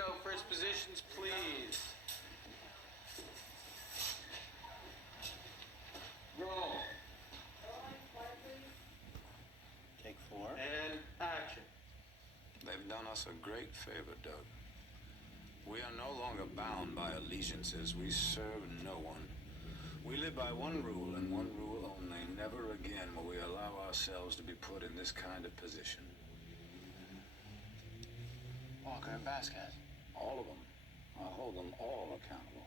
go. First positions, please. Roll. Take 4. And action. They've done us a great favor, Doug. We are no longer bound by allegiances. We serve no one. We live by one rule and one rule only. Never again will we allow ourselves to be put in this kind of position. Walker and Vasquez. All of them. I'll hold them all accountable.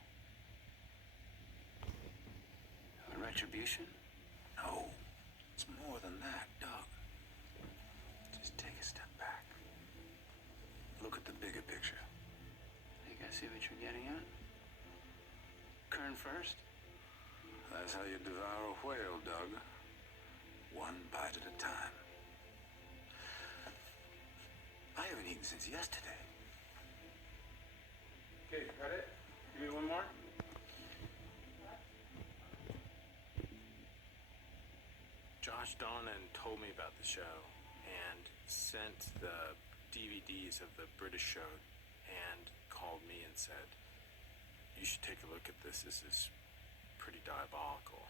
Retribution? No. It's more than that, Doug. Just take a step back. Look at the bigger picture. I think I see what you're getting at. Kern first? That's how you devour a whale, Doug. One bite at a time. I haven't eaten since yesterday. Okay, got it? Give me one more. Josh Donnan told me about the show and sent the DVDs of the British show and called me and said, you should take a look at this. This is pretty diabolical.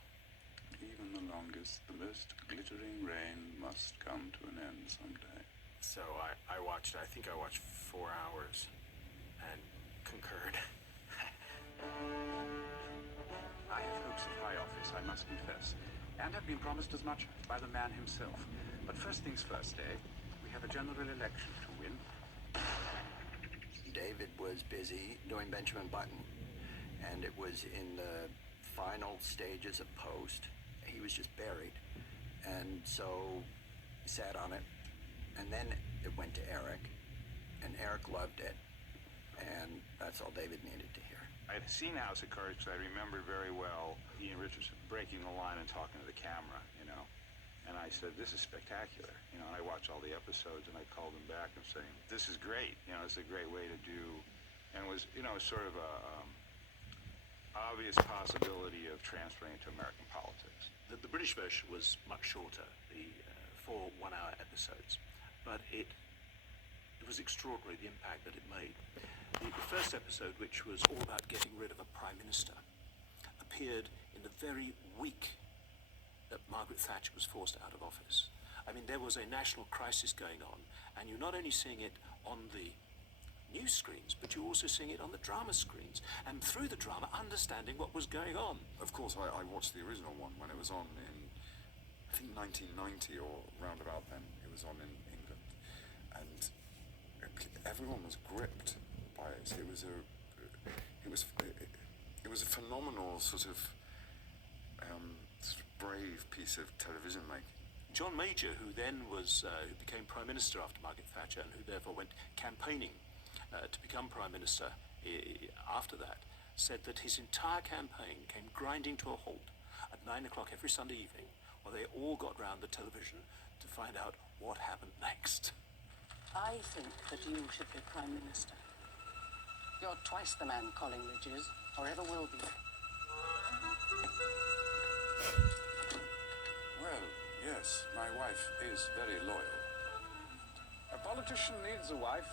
Even the longest, the most glittering rain must come to an end someday. So I watched, I think I watched 4 hours and concurred. I have hopes of high office, I must confess, and have been promised as much by the man himself. But first things first, Dave. We have a general election to win. David was busy doing Benjamin Button, and it was in the final stages of post. He was just buried, and so he sat on it, and then it went to Eric, and Eric loved it, and that's all David needed to hear. I'd seen House of Cards because I remember very well Ian Richardson breaking the line and talking to the camera, you know. And I said, this is spectacular, you know, and I watched all the episodes and I called him back and saying, this is great, you know, it's a great way to do, and it was, you know, sort of a obvious possibility of transferring to American politics. The British version was much shorter, the 4 one-hour episodes, but it was extraordinary, the impact that it made. The first episode, which was all about getting rid of a prime minister, appeared in the very week that Margaret Thatcher was forced out of office. I mean, there was a national crisis going on, and you're not only seeing it on the news screens, but you're also seeing it on the drama screens, and through the drama, understanding what was going on. Of course, I watched the original one when it was on in, I think, 1990 or round about then. It was on in England, and everyone was gripped by it. It was a phenomenal sort of brave piece of television making. John Major, who then was, who became Prime Minister after Margaret Thatcher, and who therefore went campaigning to become Prime Minister after that, said that his entire campaign came grinding to a halt at 9 o'clock every Sunday evening, while they all got round the television to find out what happened next. I think that you should be Prime Minister. You're twice the man Collingridge is, or ever will be. Well, yes, my wife is very loyal. A politician needs a wife,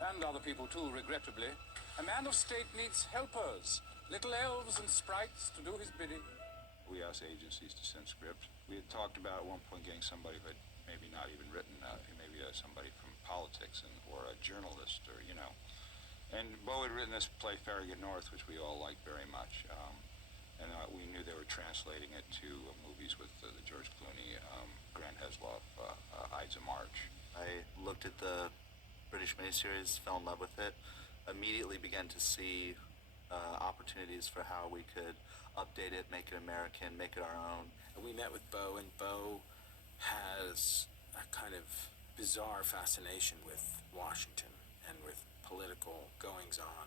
and other people too, regrettably. A man of state needs helpers, little elves and sprites to do his bidding. We asked agencies to send scripts. We had talked about at one point getting somebody who had maybe not even written, maybe somebody from politics or a journalist, or, you know. And Bo had written this play, Farragut North, which we all liked very much. And we knew they were translating it to movies with the George Clooney, Grant Heslov, Ides of March. I looked at the British miniseries, fell in love with it, immediately began to see opportunities for how we could update it, make it American, make it our own. We met with Bo, and Bo has a kind of bizarre fascination with Washington and with political goings-on.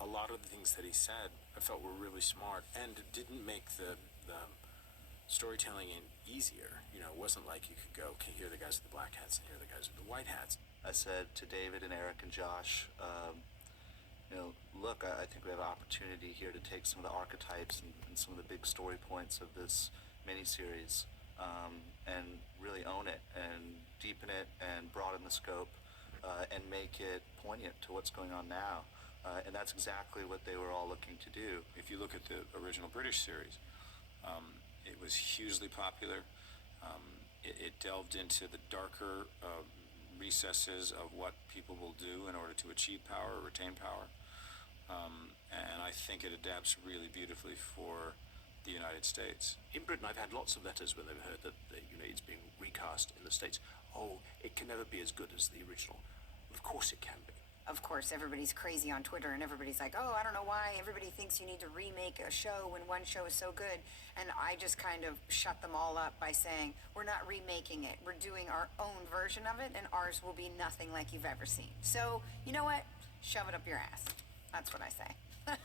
A lot of the things that he said I felt were really smart, and it didn't make the storytelling easier. You know, it wasn't like you could go, okay, here are the guys with the black hats and here are the guys with the white hats. I said to David and Eric and Josh, look, I think we have an opportunity here to take some of the archetypes and some of the big story points of this miniseries and really own it and deepen it and broaden the scope and make it poignant to what's going on now. And that's exactly what they were all looking to do. If you look at the original British series, it was hugely popular. It delved into the darker recesses of what people will do in order to achieve power or retain power. And I think it adapts really beautifully for the United States. In Britain, I've had lots of letters when they've heard that it's been recast in the States. Oh, it can never be as good as the original. Well, of course it can be. Of course, everybody's crazy on Twitter, and everybody's like, oh, I don't know why everybody thinks you need to remake a show when one show is so good. And I just kind of shut them all up by saying, we're not remaking it. We're doing our own version of it, and ours will be nothing like you've ever seen. So, you know what? Shove it up your ass. That's what I say.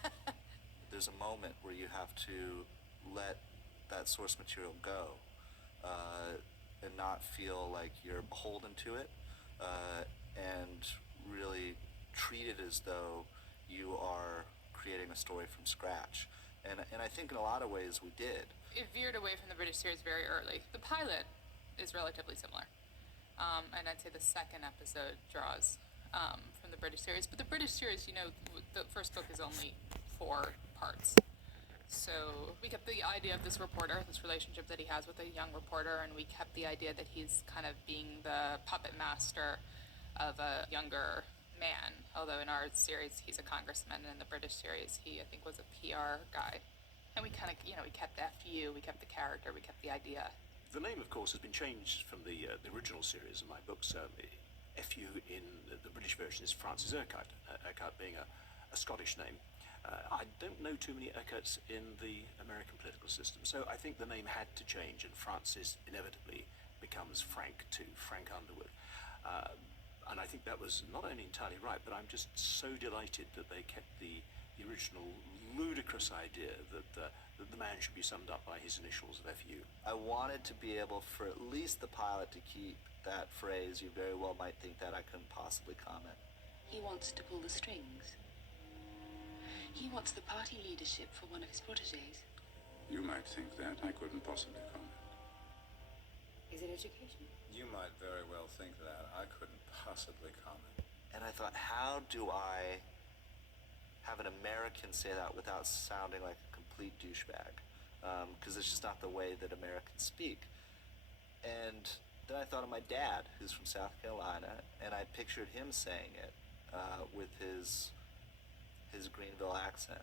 There's a moment where you have to let that source material go and not feel like you're beholden to it, and really treat it as though you are creating a story from scratch. And I think in a lot of ways we did. It veered away from the British series very early. The pilot is relatively similar. And I'd say the second episode draws from the British series. But the British series, the first book is only 4 parts. So we kept the idea of this reporter, this relationship that he has with a young reporter, and we kept the idea that he's kind of being the puppet master of a younger man. Although in our series he's a congressman, and in the British series he, I think, was a PR guy. And we kind of, we kept the FU, we kept the character, we kept the idea. The name, of course, has been changed from the original series of my books. FU in the British version is Francis Urquhart, Urquhart being a Scottish name. I don't know too many Urquharts in the American political system, so I think the name had to change, and Francis inevitably becomes Frank to Frank Underwood. And I think that was not only entirely right, but I'm just so delighted that they kept the original ludicrous idea that the man should be summed up by his initials of FU. I wanted to be able, for at least the pilot, to keep that phrase, "You very well might think that," I couldn't possibly comment. He wants to pull the strings. He wants the party leadership for one of his protégés. You might think that. I couldn't possibly comment. Is it education? You might very well think that. I couldn't possibly comment. And I thought, how do I have an American say that without sounding like a complete douchebag? Because it's just not the way that Americans speak. And then I thought of my dad, who's from South Carolina, and I pictured him saying it with his Greenville accent.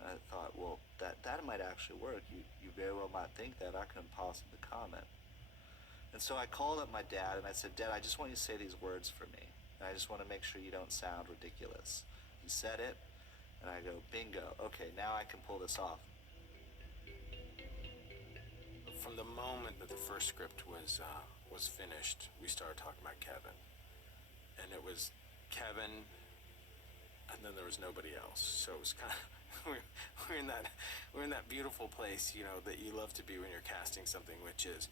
And I thought, well, that might actually work. You very well might think that. I couldn't possibly comment. And so I called up my dad and I said, "Dad, I just want you to say these words for me. And I just want to make sure you don't sound ridiculous." He said it, and I go, "Bingo. Okay, now I can pull this off." From the moment that the first script was finished, we started talking about Kevin. And it was Kevin, and then there was nobody else. So it was kind of we're in that beautiful place, that you love to be when you're casting something, which is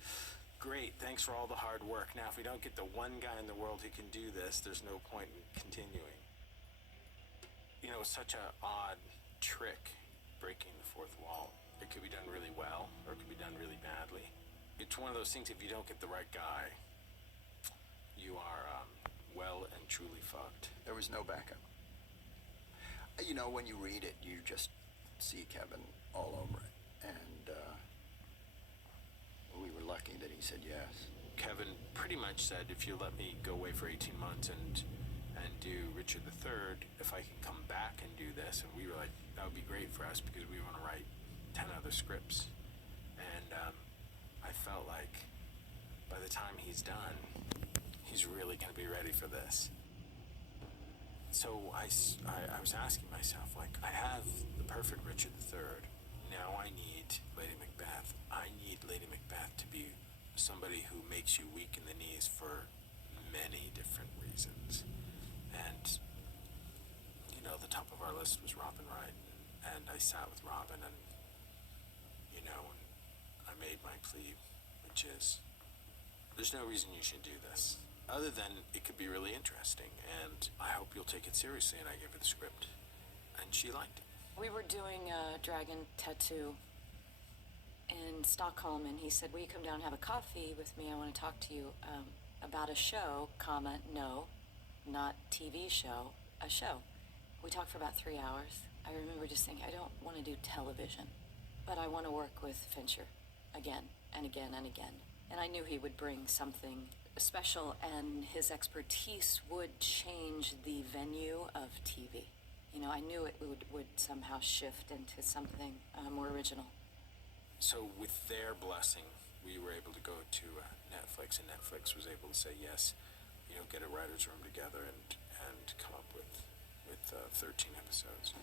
great. Thanks for all the hard work. Now, if we don't get the one guy in the world who can do this, there's no point in continuing. It's such an odd trick, breaking the fourth wall. It could be done really well, or it could be done really badly. It's one of those things, if you don't get the right guy, you are well and truly fucked. There was no backup. When you read it, you just see Kevin all over it. And we were lucky that he said yes. Kevin pretty much said, if you let me go away for 18 months and do Richard III, if I can come back and do this. And we were like, that would be great for us because we want to write 10 other scripts. And I felt like by the time he's done, he's really going to be ready for this. So I was asking myself, I have the perfect Richard III. Now I need Lady Macbeth. I need Lady Macbeth to be somebody who makes you weak in the knees for many different reasons. And, the top of our list was Robin Wright. And I sat with Robin and I made my plea, which is, there's no reason you should do this, other than it could be really interesting, and I hope you'll take it seriously. And I gave her the script, and she liked it. We were doing a dragon tattoo in Stockholm, and he said, "Will you come down and have a coffee with me? I want to talk to you about a show, no. not TV show, a show. We talked for about 3 hours. I remember just thinking, I don't want to do television, but I want to work with Fincher again and again and again. And I knew he would bring something special, and his expertise would change the venue of TV. You know, I knew it would somehow shift into something more original. So with their blessing, we were able to go to Netflix, and Netflix was able to say yes, get a writer's room together and come up with 13 episodes.